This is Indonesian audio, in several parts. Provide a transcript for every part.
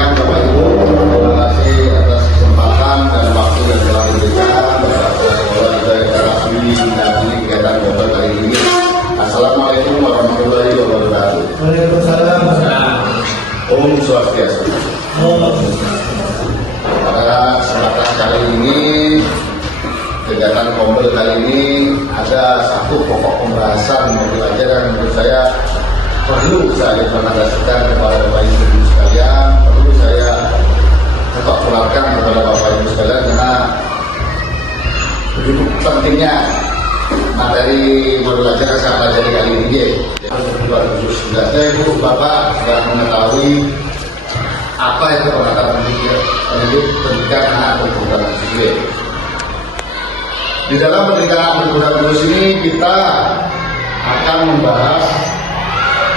Demikian Bapak Ibu, terima kasih atas kesempatan dan waktu yang telah diberikan kepada kita studi dan kegiatan Bapak kali ini. Assalamualaikum warahmatullahi wabarakatuh. Waalaikumsalam. Om Swastiastu. Pada kesempatan kali ini, kegiatan Kombel kali ini ada satu pokok pembahasan yang menurut saya perlu saya informasikan kepada Bapak Ibu sekalian, perlu saya tetap keluarkan kepada Bapak Ibu sekalian karena begitu pentingnya materi belajar saya pelajari kali ini. 2019 Ibu Bapak sudah mengetahui apa itu penataran pendidikan anak berkebutuhan khusus. Di dalam pendidikan anak berkebutuhan khusus ini kita akan membahas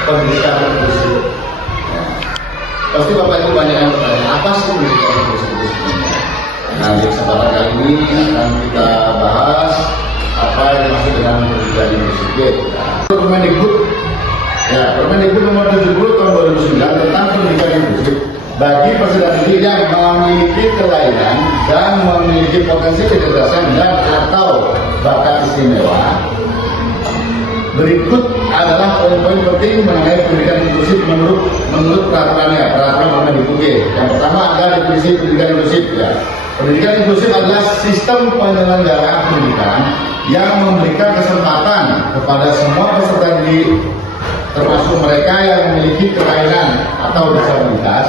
pendidikan khusus. Pasti Bapak Ibu banyak yang bertanya, apa sih pendidikan khusus? Nah, di kesempatan kali ini akan kita bahas apa yang dimaksud dengan pendidikan khusus. Permendikbud, Permendikbud nomor 70 tahun 2009 tentang pendidikan inklusif bagi peserta didik yang memiliki kelainan dan memiliki potensi kecerdasan dan atau bakat istimewa. Berikut adalah poin-poin penting mengenai pendidikan inklusif menurut peraturan Permendikbud. Yang pertama adalah definisi pendidikan inklusif. Pendidikan inklusif adalah sistem penyelenggaraan pendidikan yang memberikan kesempatan kepada semua peserta didik, termasuk mereka yang memiliki kelainan atau disabilitas,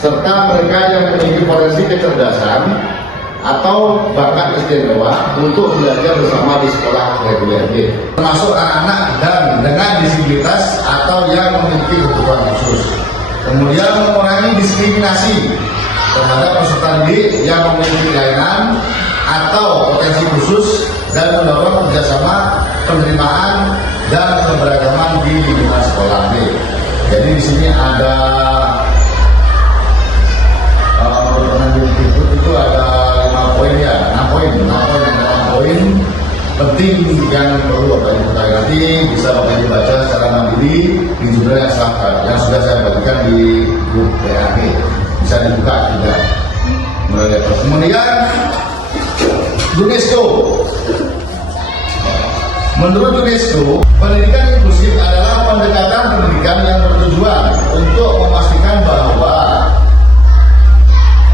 serta mereka yang memiliki potensi kecerdasan atau bakat istimewa untuk belajar bersama di sekolah reguler, termasuk anak-anak dan dengan disabilitas atau yang memiliki kebutuhan khusus. Kemudian mengurangi diskriminasi terhadap peserta didik yang memiliki kelainan atau potensi khusus dan mendorong kerjasama, penerimaan dan keberagaman di lingkungan sekolah. Jadi di sini ada itu ada 5 poin ya, 6 poin penting yang perlu Bapak Ibu nanti bisa Bapak Ibu baca secara mandiri di judul yang sudah saya bagikan di grup PAG, bisa dibuka juga mulai terus. Kemudian UNESCO, menurut UNESCO, pendidikan inklusif adalah pendekatan pendidikan yang bertujuan untuk memastikan bahwa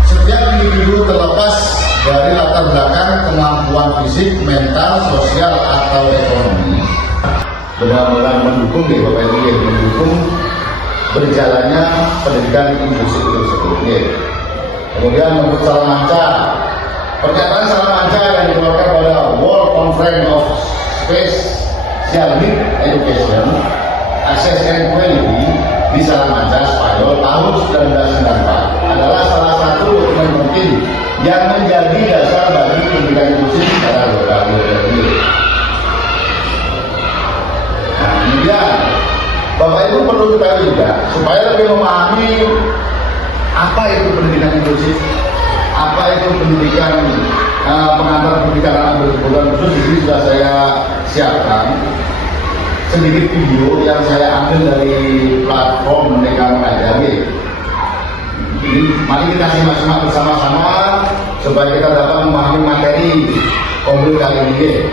setiap individu terlepas dari latar belakang kemampuan fisik, mental, sosial atau ekonomi benar-benar mendukung Bapak Ibu, mendukung berjalannya pendidikan inklusif tersebut. Kemudian menurut Salamanca, pernyataan Salamanca yang dikeluarkan pada World Conference of Special Needs Education, Access and Quality di Salamanca, Spanyol tahun 1994 adalah salah satu dokumen penting yang menjadi dasar bagi pendidikan inklusif secara global ini. Nah, kemudian Bapak Ibu perlu ketahui juga supaya lebih memahami apa itu pendidikan inklusif, apa itu pendidikan pengantar pendidikan anak berkebutuhan khusus. Di sini sudah saya siapkan sedikit video yang saya ambil dari platform Merdeka Mengajar. Jadi mari kita simak bersama-sama supaya kita dapat memahami materi Kombel kali ini.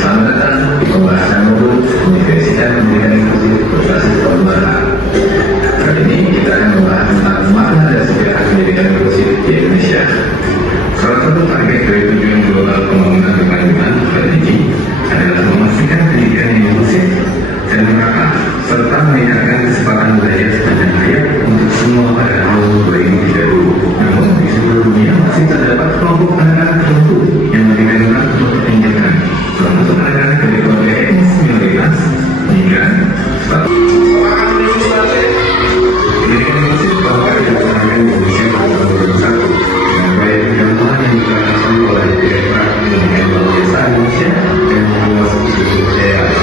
Selamat datang di pembahasan modul Universitas Pendidikan Inklusif berbasis pembahasan. Kali ini kita akan membahas tentang makna dan sejarah pendidikan inklusif di Indonesia. Salah satu target dari tujuan global pembangunan berkelanjutan (SDG) adalah memastikan pendidikan yang inklusif dan merata serta meningkatkan kesempatan belajar sepanjang hayat untuk semua pada tahun 2030. Namun di seluruh dunia masih terdapat kelompok anak-anak tertentu yang lebih rentan untuk perpindahan, termasuk anak-anak dari keluarga etnis minoritas, migran, pendidikan inklusif bahkan dilaksanakan di Indonesia pada tahun 2001 dengan proyek pencontohan yang dilaksanakan oleh Direktorat Pendidikan Luar Biasa Indonesia dan Pengawas Khusus Daerah.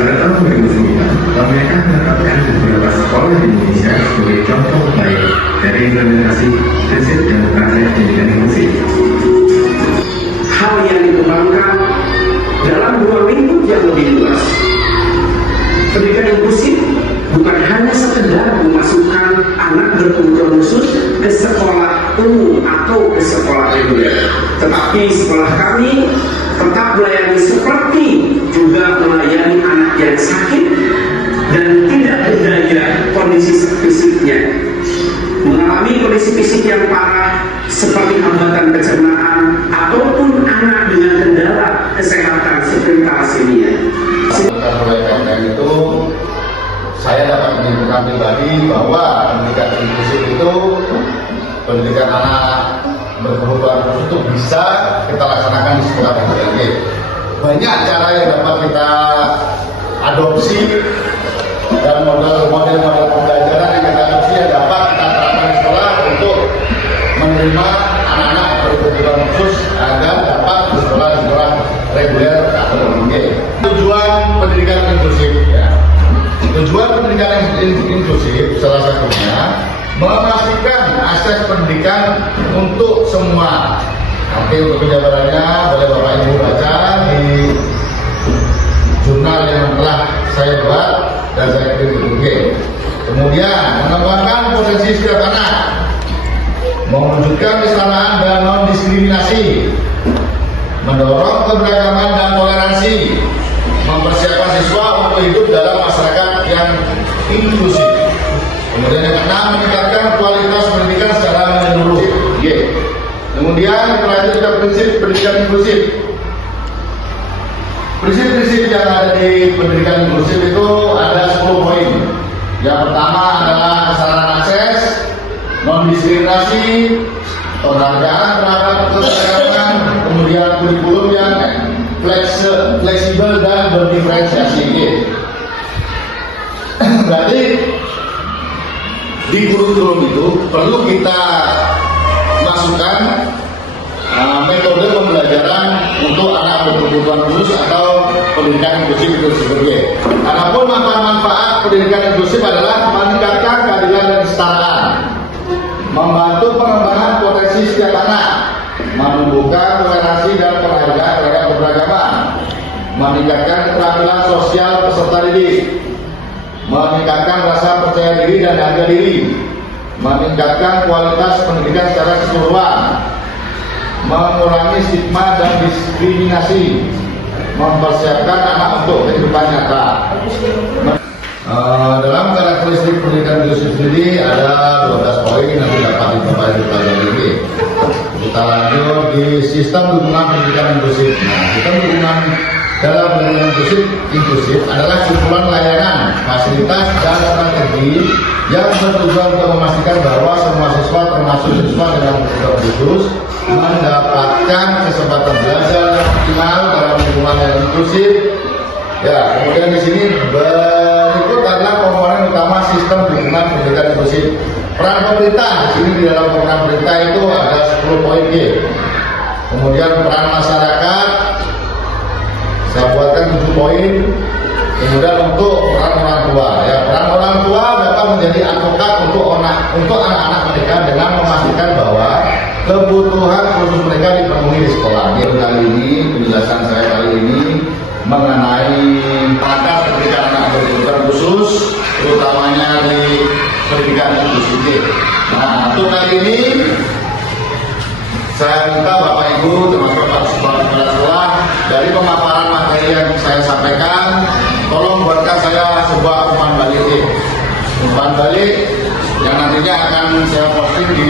Pada tahun 2009, pemerintah menetapkan beberapa sekolah di Indonesia sebagai contoh baik dari implementasi prinsip dan praktek pendidikan inklusif. Hal yang dikembangkan dalam 2 minggu yang lebih masuk ke sekolah reguler. Tetapi sekolah kami tetap melayani seperti juga melayani anak yang sakit dan tidak berdaya kondisi fisiknya, mengalami kondisi fisik yang parah seperti hambatan pencernaan ataupun anak dengan kendala kesehatan seperti thalassemia. Itu saya dapat menyimpulkan pribadi bahwa pendidikan inklusif itu pendidikan anak berkebutuhan khusus itu bisa kita laksanakan di sekolah reguler. Banyak cara yang dapat kita adopsi dan model-model pembelajaran yang kita adopsi yang dapat kita terapkan di sekolah untuk menerima anak-anak berkebutuhan khusus agar dapat bersekolah di sekolah reguler atau reguler. Tujuan pendidikan inklusif, ya. Tujuan pendidikan inklusif salah satunya memastikan akses pendidikan untuk semua. Oke, untuk penjabarannya boleh Bapak Ibu baca di jurnal yang telah saya buat dan saya kirim ke. Kemudian mengembangkan potensi setiap anak, mewujudkan kesetaraan dan non-diskriminasi, mendorong keberagaman dan toleransi, mempersiapkan siswa untuk hidup dalam masyarakat yang inklusif. Kemudian yang keenam, meningkatkan kualitas pendidikan secara menyeluruh. Kemudian lanjut ke prinsip pendidikan inklusif. Prinsip-prinsip yang ada di pendidikan inklusif itu ada 10 poin. Yang pertama adalah kesetaraan akses, non-diskriminasi, penghargaan terhadap keberagaman, kemudian kurikulum yang fleksibel dan berdiferensiasi. Berarti di kurikulum itu perlu kita masukkan metode pembelajaran untuk anak berkebutuhan khusus atau pendidikan inklusif itu sendiri. Adapun manfaat pendidikan inklusif adalah meningkatkan keadilan dan kesetaraan, membantu pengembangan potensi setiap anak, menumbuhkan toleransi dan penghargaan terhadap keberagaman, meningkatkan keterampilan sosial peserta didik, meningkatkan rasa percaya diri dan harga diri, meningkatkan kualitas pendidikan secara keseluruhan, mengurangi stigma dan diskriminasi, mempersiapkan anak untuk kehidupan nyata. Dalam karakteristik pendidikan inklusif sendiri ada 12 poin nanti dapat dipelajari ini. Kita lanjut di sistem dukungan pendidikan inklusif. Nah, sistem dukungan dalam pendidikan inklusif adalah kumpulan layanan, fasilitas dan strategi yang bertujuan untuk memastikan bahwa semua siswa termasuk siswa dengan kebutuhan khusus mendapatkan kesempatan belajar yang optimal dalam lingkungan yang inklusif. Ya, kemudian di sini berikut adalah komponen utama sistem dukungan pendidikan inklusif. Peran pemerintah di sini di dalam program pemerintah itu ada 10 poin G. Kemudian peran masyarakat saya buatkan 7 poin. Kemudian untuk peran orang tua, ya peran orang tua dapat menjadi advokat untuk anak-anak mereka dengan memastikan bahwa kebutuhan khusus mereka dipenuhi di sekolah. Kali ini penjelasan saya kali ini mengenai perangkat pendidikan anak berkebutuhan khusus, terutamanya di pendidikan inklusif. Nah, untuk kali ini saya minta Bapak Ibu termasuk kepala sekolah dari pemaparan materi yang saya sampaikan, tolong buatkan saya sebuah umpan balik. Umpan balik yang nantinya akan saya posting di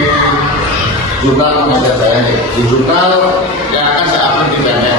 jurnal mengajar saya, di jurnal yang akan saya upload di channel.